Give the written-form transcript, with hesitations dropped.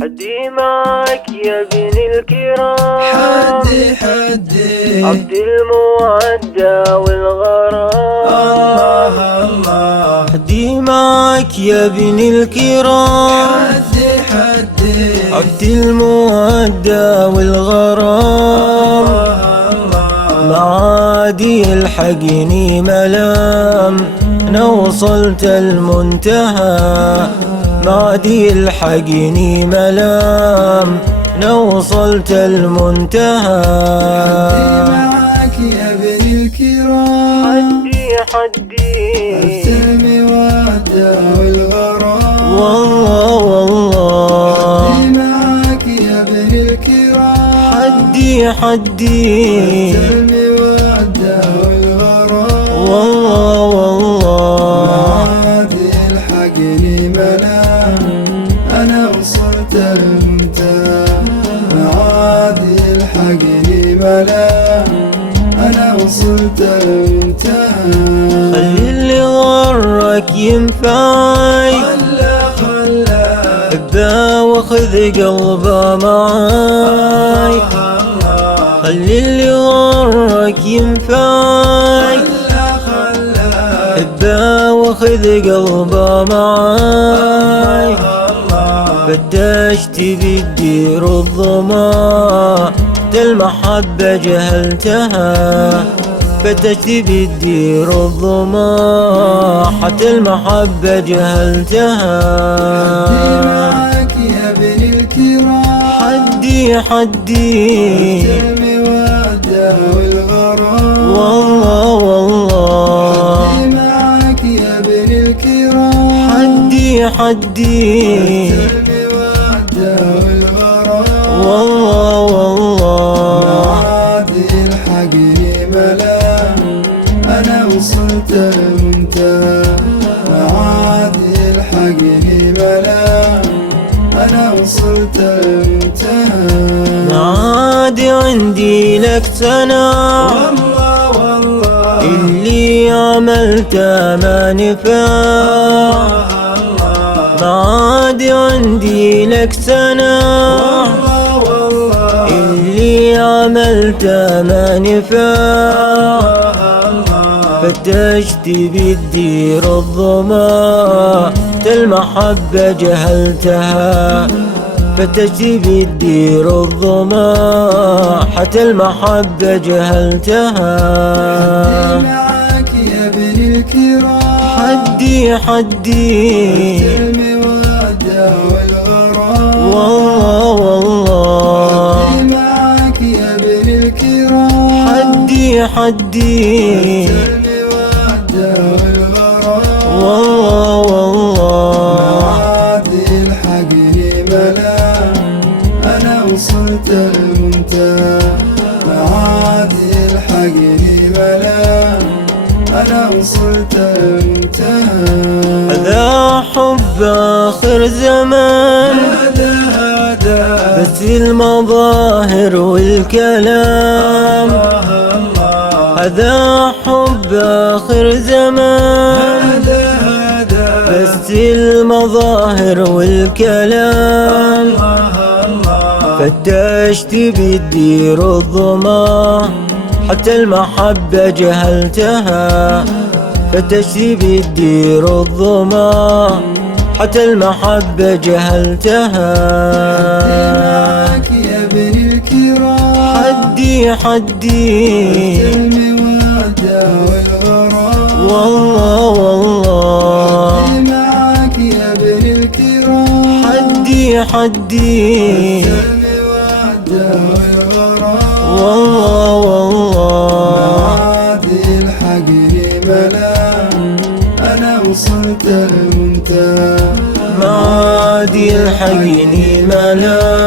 حدي معك يا ابن الكرام، حدي عبد المودة والغرام. الله الله حدي معك يا ابن الكرام، حدي عبد المودة والغرام. معادي الحقني ملام، أنا وصلت المنتهى. معادي الحقني ملام، أنا وصلت المنتهى. معك يا ابن الكرام، حدي المودة والغرام. والله والله معك يا ابن الكرام، حدي المودة والغرام. والله والله معادي الحقني ملام، أنا وصلت المنتهى. معادي الحقني ملام، أنا وصلت المنتهى. خلي اللي غرك ينفعك، خلا ابا واخذ قلبه معاك. خلي اللي غرك ينفعك، ابا واخذ قلبه معاك. فتشت بالدير الظما، المحبة جهلتها. فتشت بالدير الظما، حتى المحبة جهلتها. معك يا ابن الكرام، حدي المودة والغرام. والله والله معك يا ابن الكرام، حدي المودة والغرام. والله والله معادي الحقني ملام، أنا وصلت المنتهى. معادي الحقني ملام، أنا وصلت المنتهى. معادي عندي لك سنة، والله والله اللي عملته ما نفع. معادي عندي لك سنة، والله اللي عملته ما نفع. فتشت بالدير الظما، المحبة جهلتها. فتشت بالدير الظما، حتى المحبة جهلتها. معك يا ابن الكرام، حدي المودة والغرام. والله والله معك يا ابن الكرام، حدي المودة والغرام. والله والله معادي الحقني ملام، أنا وصلت المنتهى. معادي الحقني ملام، أنا وصلت المنتهى. هذا حب آخر زمان، بس المظاهر والكلام. هذا حب آخر زمان، بس المظاهر والكلام. فتشت بالدير الظما، حتى المحبة جهلتها. فتشت بالدير الظما، حتى المحبة جهلتها. معك يا ابن الكرام، حدي المودة والغرام. والله والله معك يا ابن الكرام، حدي المودة والغرام. والله والله معادي الحقني ملام، أنا وصلت المنتهى. معادي الحقني ملام،